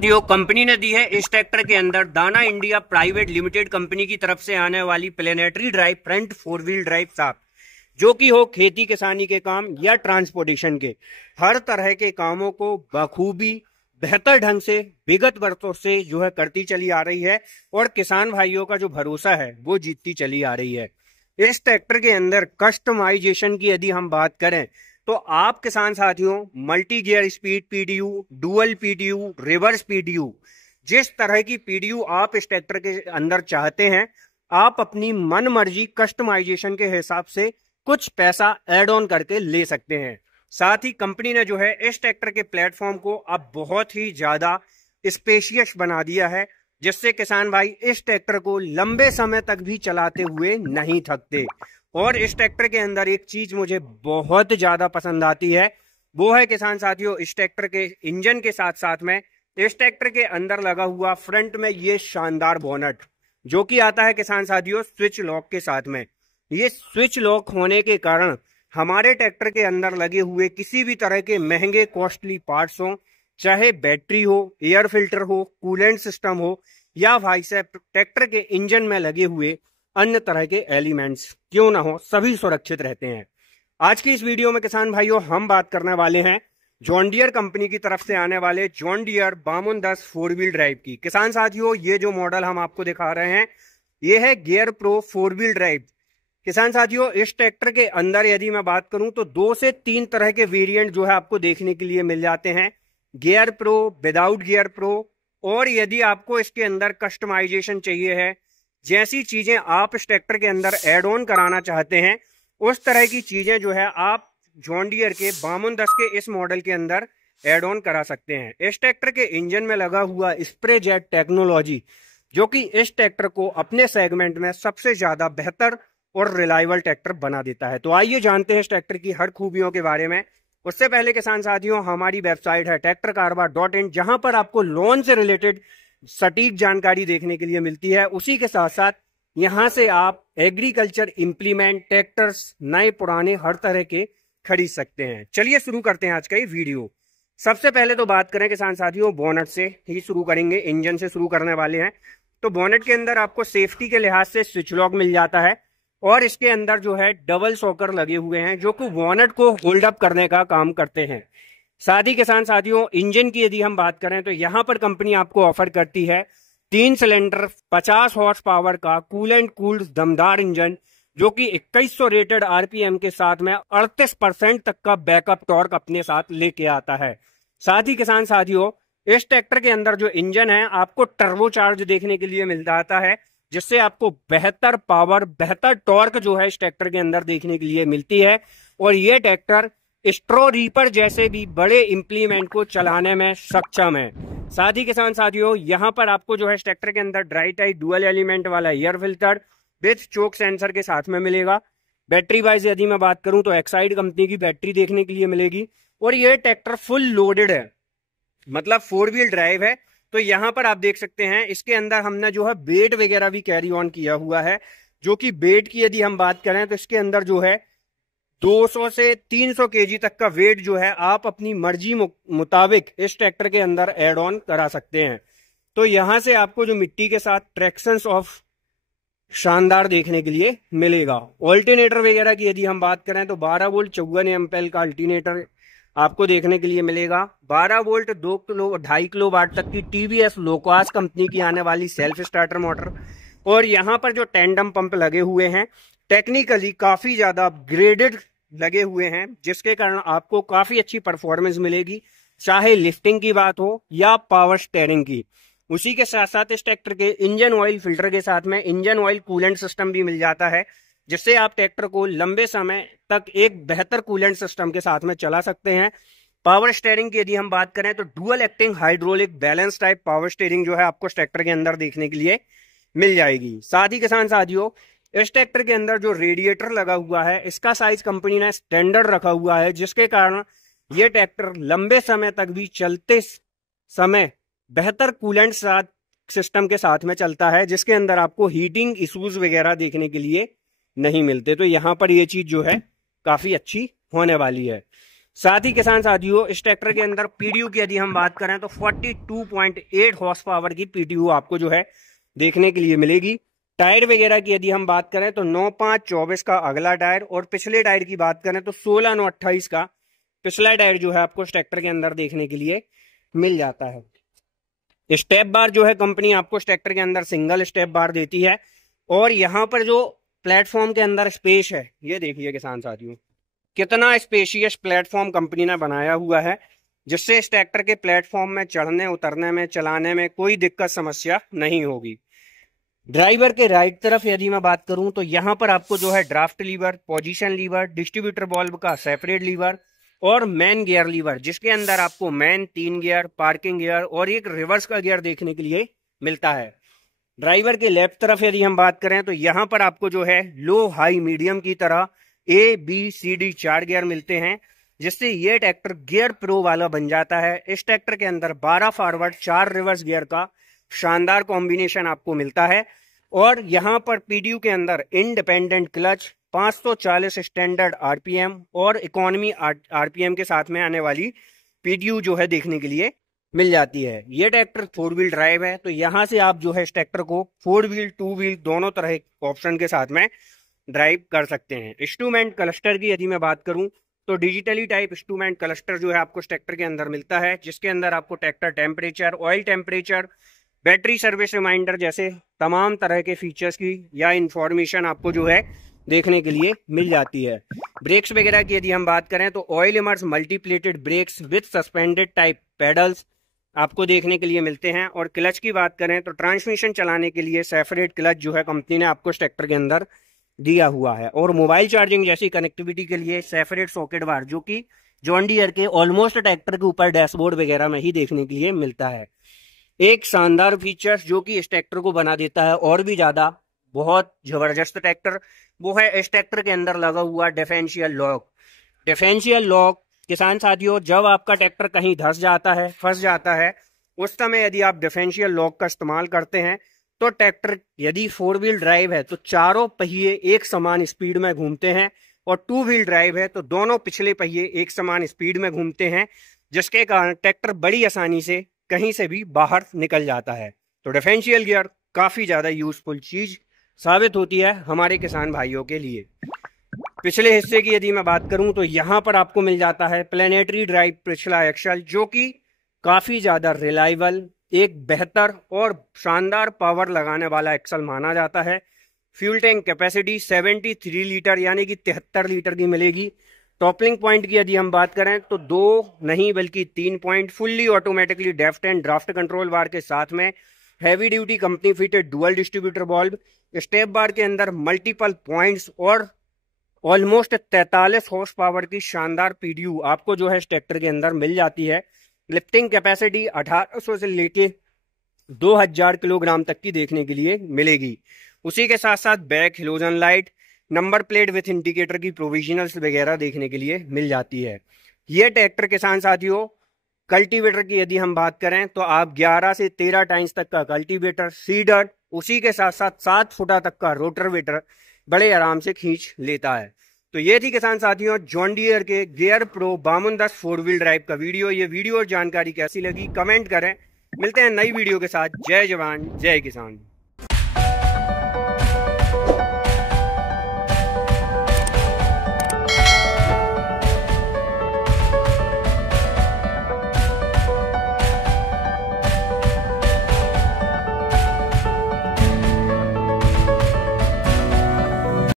जो कंपनी ने दी है इस ट्रैक्टर के अंदर दाना इंडिया प्राइवेट लिमिटेड कंपनी की तरफ से आने वाली planetary drive front 4 wheel drive साफ, जो कि हो खेती किसानी के काम या ट्रांसपोर्टेशन के हर तरह के कामों को बखूबी बेहतर ढंग से विगत वर्षों से जो है करती चली आ रही है और किसान भाइयों का जो भरोसा है वो जीतती चली आ रही है। इस ट्रैक्टर के अंदर कस्टमाइजेशन की यदि हम बात करें तो आप किसान साथियों multi gear speed PDU, dual PDU, reverse PDU, जिस तरह की पीडीयू आप इस ट्रैक्टर के अंदर चाहते हैं, आप अपनी मन मर्जी कस्टमाइजेशन के हिसाब से कुछ पैसा ऐड ऑन करके ले सकते हैं। साथ ही कंपनी ने जो है इस ट्रैक्टर के प्लेटफॉर्म को अब बहुत ही ज्यादा स्पेशियस बना दिया है, जिससे किसान भाई इस ट्रैक्टर को लंबे समय तक भी चलाते हुए नहीं थकते। और इस ट्रैक्टर के अंदर एक चीज मुझे बहुत ज्यादा पसंद आती है, वो है किसान साथियों इस ट्रैक्टर के इंजन के साथ साथ में इस ट्रैक्टर के अंदर लगा हुआ फ्रंट में ये शानदार बोनट, जो कि आता है किसान साथियों स्विच लॉक के साथ में। ये स्विच लॉक होने के कारण हमारे ट्रैक्टर के अंदर लगे हुए किसी भी तरह के महंगे कॉस्टली पार्ट्स हो, चाहे बैटरी हो, एयर फिल्टर हो, कूलेंट सिस्टम हो, या भाई साहब ट्रैक्टर के इंजन में लगे हुए अन्य तरह के एलिमेंट्स क्यों ना हो, सभी सुरक्षित रहते हैं। आज की इस वीडियो में किसान भाइयों हम बात करने वाले हैं जॉन डियर कंपनी की तरफ से आने वाले जॉन डियर 5210 4 व्हील ड्राइव की। किसान साथियों ये जो मॉडल हम आपको दिखा रहे हैं ये है गियर प्रो 4 व्हील ड्राइव। किसान साथियों इस ट्रैक्टर के अंदर यदि मैं बात करूं तो 2 से 3 तरह के वेरिएंट जो है आपको देखने के लिए मिल जाते हैं, gear pro, without gear pro, और यदि आपको इसके अंदर कस्टमाइजेशन चाहिए है, जैसी चीजें आप इस ट्रैक्टर के अंदर एड ऑन कराना चाहते हैं उस तरह की चीजें जो है आप जॉन डियर के 5210 के इस मॉडल के अंदर एड ऑन करा सकते हैं। इस ट्रैक्टर के इंजन में लगा हुआ स्प्रे जेट टेक्नोलॉजी, जो कि इस ट्रैक्टर को अपने सेगमेंट में सबसे ज्यादा बेहतर और रिलायबल ट्रैक्टर बना देता है। तो आइए जानते हैं इस ट्रैक्टर की हर खूबियों के बारे में। उससे पहले किसान साथियों हमारी वेबसाइट है tractorcarba.in, जहां पर आपको लोन से रिलेटेड सटीक जानकारी देखने के लिए मिलती है। उसी के साथ साथ यहां से आप एग्रीकल्चर इंप्लीमेंट, ट्रैक्टर्स नए पुराने हर तरह के खरीद सकते हैं। चलिए शुरू करते हैं आज का ये वीडियो। सबसे पहले तो बात करें किसान साथियों बोनट से ही शुरू करेंगे, इंजन से शुरू करने वाले हैं। तो बोनट के अंदर आपको सेफ्टी के लिहाज से स्विच लॉक मिल जाता है और इसके अंदर जो है डबल शॉकर लगे हुए हैं, जो कि बोनट को होल्ड अप करने का काम करते हैं। साथ ही किसान साथियों इंजन की यदि हम बात करें तो यहां पर कंपनी आपको ऑफर करती है 3 सिलेंडर 50 हॉर्स पावर का कूलेंट कूल्ड दमदार इंजन, जो कि 2100 रेटेड आरपीएम के साथ में 38% तक का बैकअप टॉर्क अपने साथ लेके आता है। साथ ही किसान साथियों इस ट्रैक्टर के अंदर जो इंजन है आपको टर्बो चार्ज देखने के लिए मिल जाता है, जिससे आपको बेहतर पावर, बेहतर टॉर्क जो है इस ट्रैक्टर के अंदर देखने के लिए मिलती है। और ये ट्रैक्टर स्ट्रो रीपर जैसे भी बड़े इंप्लीमेंट को चलाने में सक्षम है। साथ ही किसान साथियों यहां पर आपको जो है इस ट्रैक्टर के अंदर ड्राई टाइप डुअल एलिमेंट वाला air filter with choke sensor के साथ में मिलेगा। बैटरी वाइज यदि मैं बात करूं तो एक्साइड कंपनी की बैटरी देखने के लिए मिलेगी। और ये ट्रैक्टर फुल लोडेड है, मतलब 4 व्हील ड्राइव है। तो यहां पर आप देख सकते हैं इसके अंदर हमने जो है वेट वगैरह भी कैरी ऑन किया हुआ है, जो कि वेट की यदि हम बात करें तो इसके अंदर जो है 200 से 300 केजी तक का वेट जो है आप अपनी मर्जी मुताबिक इस ट्रैक्टर के अंदर एड ऑन करा सकते हैं। तो यहां से आपको जो मिट्टी के साथ ट्रैक्शंस ऑफ शानदार देखने के लिए मिलेगा। ऑल्टरनेटर वगैरह की यदि हम बात करें तो 12 वोल्ट 54 एम्पेयर का अल्टरनेटर आपको देखने के लिए मिलेगा। 12 वोल्ट 2.5 किलो वाट तक की टीवीएस लोकास कंपनी की आने वाली सेल्फ स्टार्टर मोटर, और यहाँ पर जो टेंडम पंप लगे हुए हैं टेक्निकली काफी ज्यादा अपग्रेडेड लगे हुए हैं, जिसके कारण आपको काफी अच्छी परफॉर्मेंस मिलेगी, चाहे लिफ्टिंग की बात हो या पावर स्टीयरिंग की। उसी के साथ साथ इस ट्रैक्टर के इंजन ऑयल फिल्टर के साथ में इंजन ऑयल कूलेंट सिस्टम भी मिल जाता है, जिससे आप ट्रैक्टर को लंबे समय तक एक बेहतर कूलेंट सिस्टम के साथ में चला सकते हैं। पावर स्टीयरिंग की यदि हम बात करें तो dual acting hydraulic balance type power steering जो है आपको इस ट्रैक्टर के अंदर देखने के लिए मिल जाएगी। साथ ही किसान साथियों इस ट्रैक्टर के अंदर जो रेडिएटर लगा हुआ है इसका साइज कंपनी ने स्टैंडर्ड रखा हुआ है, जिसके कारण यह ट्रैक्टर लंबे समय तक भी चलते समय बेहतर कूलेंट सिस्टम के साथ में चलता है, जिसके अंदर आपको हीटिंग इश्यूज वगैरह देखने के लिए नहीं मिलते। तो यहाँ पर ये चीज जो है काफी अच्छी होने वाली है। साथ ही किसान साथियों इस ट्रैक्टर के अंदर पीडीयू की यदि हम बात करें तो 42.8 हॉर्स पावर की पीडीयू आपको जो है देखने के लिए मिलेगी। टायर वगैरह की यदि हम बात करें तो 9/5/24 का अगला टायर और पिछले टायर की बात करें तो 16/9/28 का पिछला टायर जो है आपको इस ट्रैक्टर के अंदर देखने के लिए मिल जाता है। स्टेप बार जो है कंपनी आपको इस ट्रैक्टर के अंदर सिंगल स्टेप बार देती है। और यहाँ पर जो प्लेटफॉर्म के अंदर स्पेस है ये देखिए किसान साथियों, कितना स्पेशियस प्लेटफॉर्म कंपनी ने बनाया हुआ है, जिससे इस ट्रैक्टर के प्लेटफॉर्म में चढ़ने उतरने में चलाने में कोई दिक्कत समस्या नहीं होगी। ड्राइवर के राइट तरफ यदि मैं बात करूं तो यहाँ पर आपको जो है draft lever, position lever, distributor valve का सेपरेट लीवर और मैन गियर लीवर, जिसके अंदर आपको मैन 3 गियर, पार्किंग गियर और एक रिवर्स का गियर देखने के लिए मिलता है। ड्राइवर के लेफ्ट तरफ यदि हम बात करें तो यहाँ पर आपको जो है लो हाई मीडियम की तरह ABCD 4 गियर मिलते हैं, जिससे ये ट्रैक्टर गियर प्रो वाला बन जाता है। इस ट्रैक्टर के अंदर 12 फॉरवर्ड 4 रिवर्स गियर का शानदार कॉम्बिनेशन आपको मिलता है। और यहाँ पर पीडीयू के अंदर इंडिपेंडेंट क्लच, 540 स्टैंडर्ड आरपीएम और इकोनॉमी आरपीएम के साथ में आने वाली पीडीयू जो है देखने के लिए मिल जाती है। ये ट्रैक्टर 4 व्हील ड्राइव है, तो यहाँ से आप जो है इस ट्रैक्टर को 4 व्हील 2 व्हील दोनों तरह ऑप्शन के साथ में ड्राइव कर सकते हैं। इंस्ट्रूमेंट क्लस्टर की यदि मैं बात करूं तो डिजिटली टाइप इंस्ट्रूमेंट क्लस्टर जो है आपको इस ट्रैक्टर के अंदर मिलता है, जिसके अंदर आपको tractor temperature, oil temperature, battery service reminder जैसे तमाम तरह के फीचर्स की या इंफॉर्मेशन आपको जो है देखने के लिए मिल जाती है। ब्रेक्स वगैरह की यदि हम बात करें तो oil immerse multiplated brakes with suspended type pedals आपको देखने के लिए मिलते हैं। और क्लच की बात करें तो ट्रांसमिशन चलाने के लिए सेपरेट क्लच जो है कंपनी ने आपको इस ट्रैक्टर के अंदर दिया हुआ है। और मोबाइल चार्जिंग जैसी कनेक्टिविटी के लिए सेपरेट सॉकेट बार, जो कि जॉन डियर के ऑलमोस्ट ट्रैक्टर के ऊपर डैशबोर्ड वगैरह में ही देखने के लिए मिलता है। एक शानदार फीचर्स जो कि इस ट्रैक्टर को बना देता है और भी ज्यादा बहुत जबरदस्त ट्रैक्टर, वो है इस ट्रैक्टर के अंदर लगा हुआ डिफरेंशियल लॉक। डिफरेंशियल लॉक किसान साथियों, जब आपका ट्रैक्टर कहीं धंस जाता है, फंस जाता है, उस समय यदि आप डिफरेंशियल लॉक का इस्तेमाल करते हैं तो ट्रैक्टर यदि 4 व्हील ड्राइव है तो चारों पहिए एक समान स्पीड में घूमते हैं, और 2 व्हील ड्राइव है तो दोनों पिछले पहिए एक समान स्पीड में घूमते हैं, जिसके कारण ट्रैक्टर बड़ी आसानी से कहीं से भी बाहर निकल जाता है। तो डिफरेंशियल गियर काफी ज्यादा यूजफुल चीज साबित होती है हमारे किसान भाइयों के लिए। पिछले हिस्से की यदि मैं बात करूं तो यहाँ पर आपको मिल जाता है प्लेनेटरी ड्राइव पिछला एक्सल, जो कि काफी ज्यादा रिलायबल, एक बेहतर और शानदार पावर लगाने वाला एक्सल माना जाता है। फ्यूल टैंक कैपेसिटी 73 लीटर यानी कि 73 लीटर की मिलेगी। टॉपलिंग पॉइंट की यदि हम बात करें तो 2 नहीं बल्कि 3 point fully automatically deft and draft control bar के साथ में heavy duty company fitted dual distributor valve. Step bar के अंदर मल्टीपल पॉइंट्स और ऑलमोस्ट 43 हॉर्स पावर की शानदार पीडीयू आपको जो है इस ट्रैक्टर के अंदर मिल जाती है। लिफ्टिंग कैपेसिटी 1800 से लेके 2000 किलोग्राम तक की देखने के लिए मिलेगी। उसी के साथ साथ back halogen light, number plate with indicator की प्रोविजनल्स वगैरह देखने के लिए मिल जाती है। ये ट्रैक्टर किसान साथियों, कल्टीवेटर की यदि हम बात करें तो आप 11 से 13 टाइम्स तक का कल्टीवेटर, सीडर, उसी के साथ साथ 7 फुटा तक का रोटरवेटर बड़े आराम से खींच लेता है। तो ये थी किसान साथियों जॉन डियर के गियर प्रो 5210 4 व्हील ड्राइव का वीडियो। ये वीडियो और जानकारी कैसी लगी कमेंट करें। मिलते हैं नई वीडियो के साथ। जय जवान जय किसान।